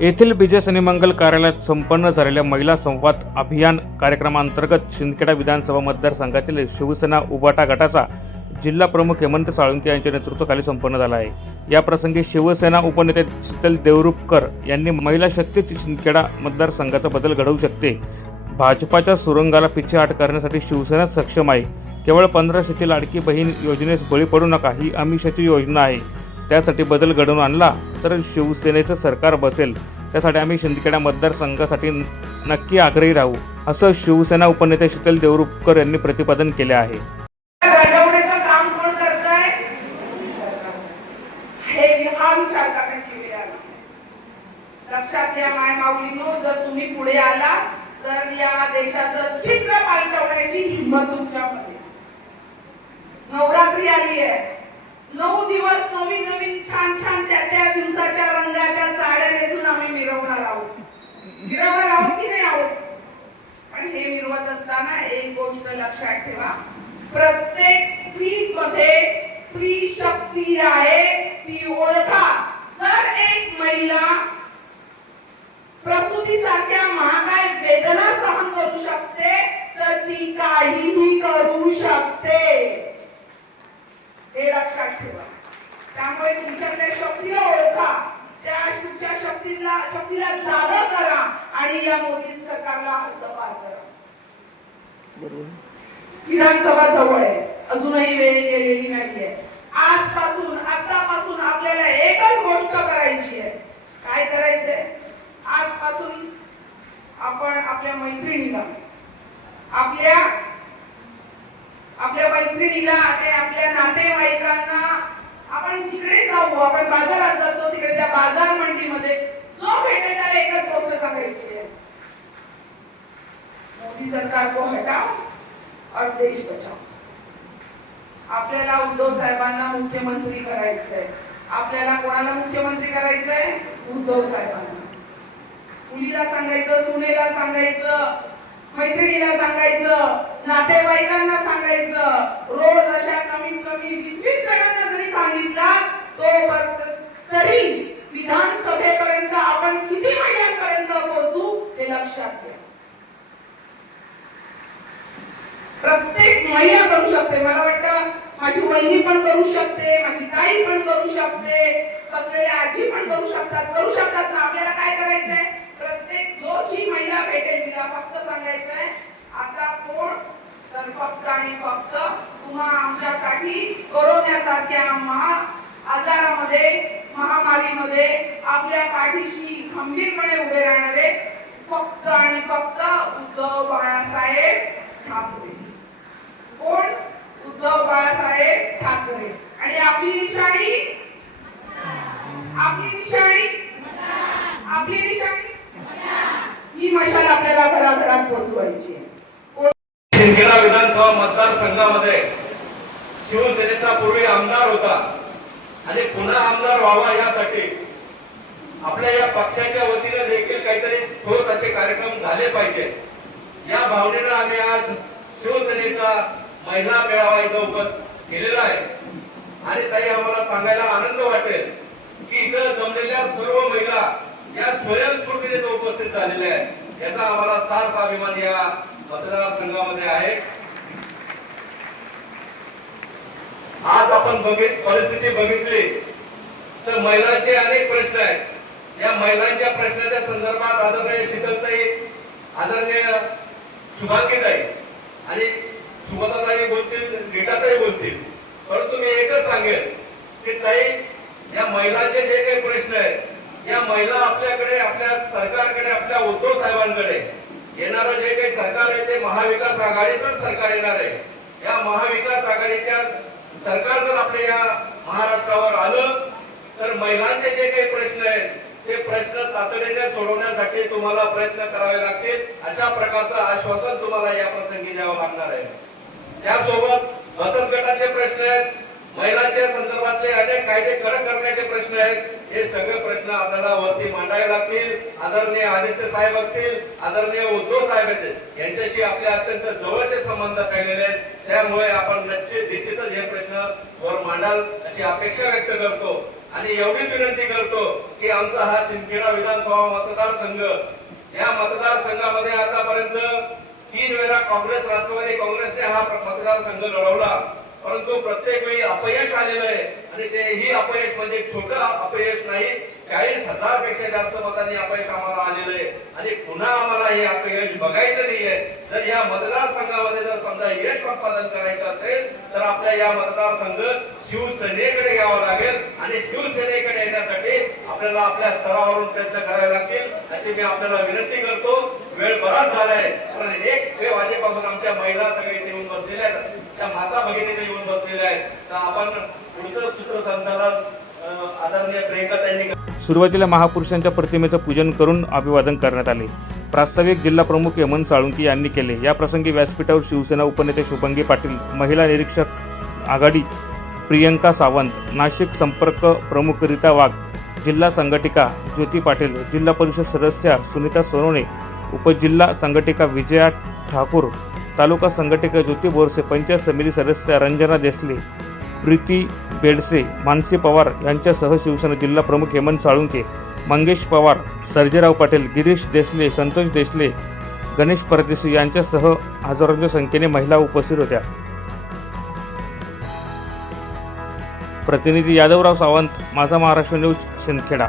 येथील विजय मंगल कार्यालयात संपन्न झालेल्या महिला संवाद अभियान कार्यक्रमांतर्गत शिंदखेडा विधानसभा मतदारसंघातील शिवसेना उबाटा गटाचा जिल्हा प्रमुख हेमंत साळुंके यांच्या नेतृत्वाखाली संपन्न झाला आहे. या प्रसंगी शिवसेना उपनेते शीतल देवरुपकर यांनी महिला शक्तीच शिंदखेडा मतदारसंघाचा बदल घडवू शकते. भाजपाच्या सुरंगाला पिछेहाट करण्यासाठी शिवसेना सक्षम आहे. केवळ पंधराशेची लाडकी बहीण योजनेस बळी पडू नका ही आमिषाची योजना आहे. त्यासाठी बदल घडवून आणला तर शिवसेनेचं सरकार बसेल. त्यासाठी आम्ही शिंदखेडा मतदारसंघासाठी नक्की आग्रही राहू असं शिवसेना उपनेते शीतल देवरुपकर यांनी प्रतिपादन केले आहे. लक्षात घ्या माय माऊलीनो जर तुम्ही पुढे आला तर या देशाचं चित्र पालटवण्याची हिंमत तुमच्यामध्ये. नवरात्री आली आहे. नऊ दिवस नवीन नवीन छान छान त्या त्या दिवसाच्या रंगाच्या साड्या नेसून आम्ही मिरवणार आहोत. मिरवणार आहोत की नाही आहोत? पण हे मिरवत असताना एक गोष्ट लक्षात ठेवा. प्रत्येक स्त्री मध्ये स्त्री शक्ती आहे ती ओळखा. जर एक महिला प्रसूती सारख्या महागाय वेदना सहन करू शकते तर ती काहीही करू शकते. हे लक्षात ठेवा. त्यामुळे तुमच्यातल्या शक्तीला ओळखा. त्या तुमच्या शक्तीला शक्तीला जागा करा आणि या मोदी सरकारला हद्दपार करा. विधानसभा जवळ आहे. अजूनही वेळ गेलेली नाहीये. आजपासून आतापासून आपल्याला एकच गोष्ट करायची आहे. काय करायचंय? आजपासून आपण आपल्या मैत्रिणीला आपल्या आपल्या मैत्रिणीला आणि आपल्या नातेवाईकांना आपण जिकडे जाऊ आपण बाजारात जातो तिकडे त्या बाजार मंडीमध्ये. जो भेटेल त्याला एकच गोष्ट सांगायची आहे. मोदी सरकार को हटाओ और देश बचाओ. आपल्याला उद्धव साहेबांना मुख्यमंत्री करायचंय. आपल्याला कोणाला मुख्यमंत्री करायचंय? उद्धव साहेबांना. मुलीला सांगायचं सुनेला सांगायचं मैत्रिणीला सांगायचं नातेवाईकांना सांगायचं रोज अशा कमीत कमी वीस वीस जणांना जरी सांगितला तो तरी विधानसभेपर्यंत आपण किती महिन्यांपर्यंत पोहोचू हे लक्षात घ्या. प्रत्येक महिला करू शकते. मला वाटतं माझी वहिनी पण करू शकते माझी ताई पण करू शकते बसलेल्या आजी पण करू शकतात करू शकतात. ना आपल्याला काय करायचंय प्रत्येक जो जी महिला भेटेल तिला फक्त सांगायचंय आता कोण तर फक्त आणि फक्त तुम्हा आमच्यासाठी कोरोनासारख्या महा आजारामध्ये मध्ये आपल्या पाठीशी खंबीरपणे उभे राहणारे फक्त आणि फक्त उद्धव बाळासाहेब ठाकरे. कोण? उद्धव बाळासाहेब ठाकरे. आणि आपली निशाणी? आपली निशाणी? आपली निशाणी? ही मशाल आपल्याला घराघरात पोहोचवायची शिंदखेडा विधानसभा मतदारसंघामध्ये शिवसेनेचा पूर्वी आमदार होता आणि पुन्हा आमदार व्हावा यासाठी आपल्या या पक्षाच्या वतीने देखील काहीतरी ठोस असे कार्यक्रम झाले पाहिजे. या भावनेनं आम्ही आज शिवसेनेचा महिला मेळावा इथं उपस्थित केलेला आहे. आणि ताई आम्हाला सांगायला आनंद वाटेल की इथं जमलेल्या सर्व महिला या स्वयंस्फूर्तीने इथं उपस्थित झालेल्या आहेत. याचा आम्हाला सार्थ अभिमान या मतदारसंघामध्ये आहे. आज आपण बघित परिस्थिती बघितली तर महिलांचे अनेक प्रश्न आहेत. या महिलांच्या प्रश्नाच्या संदर्भात आदरणीय शीतलताई आदरणीय शुभांकीताई आणि शुभताताई बोलतील गीताताई बोलतील. परंतु मी एकच सांगेन की ताई या महिलांचे जे काही प्रश्न आहेत या महिला आपल्याकडे आपल्या सरकारकडे आपल्या उद्धव साहेबांकडे येणारं जे काही सरकार आहे ते महाविकास आघाडीचंच सरकार येणार आहे. या महाविकास आघाडीच्या सरकार जर आपल्या या महाराष्ट्रावर आलं तर महिलांचे जे काही प्रश्न आहेत ते प्रश्न तातडीने सोडवण्यासाठी तुम्हाला प्रयत्न करावे लागतील. अशा प्रकारचं आश्वासन तुम्हाला या प्रसंगी द्यावं लागणार आहे. त्यासोबत बचत गटाचे प्रश्न आहेत. महिलांच्या संदर्भातले अनेक कायदे कडक करण्याचे प्रश्न आहेत. हे सगळे प्रश्न आपल्याला वरती मांडावे लागतील. आदरणीय आदित्य साहेब असतील आदरणीय उद्धव साहेब असतील यांच्याशी आपले अत्यंत जवळचे संबंध राहिलेले आहेत. त्यामुळे आपण निश्चित निश्चितच हे प्रश्न वर मांडाल अशी अपेक्षा व्यक्त करतो. आणि एवढी विनंती करतो की आमचा हा शिंदखेडा विधानसभा मतदारसंघ या मतदारसंघामध्ये आतापर्यंत तीन वेळा काँग्रेस राष्ट्रवादी काँग्रेसने हा मतदारसंघ लढवला. परंतु प्रत्येक वेळी अपयश आलेलं आहे आणि ते ही अपयश म्हणजे छोटं अपयश नाही चाळीस हजारपेक्षा जास्त मतांनी अपयश आम्हाला आलेलं आहे. आणि पुन्हा आम्हाला हे अपयश बघायचं नाहीये जर या मतदारसंघामध्ये जर समजा यश संपादन करायचं असेल तर आपल्या या मतदारसंघ शिवसेनेकडे घ्यावा लागेल. आणि शिवसेनेकडे येण्यासाठी आपल्याला आपल्या स्तरावरून प्रयत्न करावे लागतील. अशी मी आपल्याला विनंती करतो. वेळ बराच झालाय. पण एक वेळ वाजेपासून आमच्या महिला सगळे इथे येऊन बसलेल्या आहेत. त्या माता भगिनी येऊन बसलेल्या आहेत. तर आपण पुढचं सूत्रसंचालन अं, आदरणीय प्रियंका त्यांनी सुरुवातीला महापुरुषांच्या प्रतिमेचं पूजन करून अभिवादन करण्यात आले. प्रास्ताविक जिल्हा प्रमुख हेमंत साळुंकी यांनी केले. या प्रसंगी व्यासपीठावर शिवसेना उपनेते शुभंगी पाटील महिला निरीक्षक आघाडी प्रियंका सावंत नाशिक संपर्क प्रमुख रीता वाघ जिल्हा संघटिका ज्योती पाटील जिल्हा परिषद सदस्या सुनीता सोनवणे उपजिल्हा संघटिका विजया ठाकूर तालुका संघटिका ज्योती बोरसे पंचायत समिती सदस्या रंजना देसले प्रीती बेडसे मानसी पवार यांच्यासह शिवसेना जिल्हा प्रमुख हेमंत साळुंके मंगेश पवार सर्जेराव पाटील गिरीश देशले संतोष देशले गणेश परदेशी यांच्यासह हजारोंच्या संख्येने महिला उपस्थित होत्या. प्रतिनिधी यादवराव सावंत माझा महाराष्ट्र न्यूज शिंदखेडा.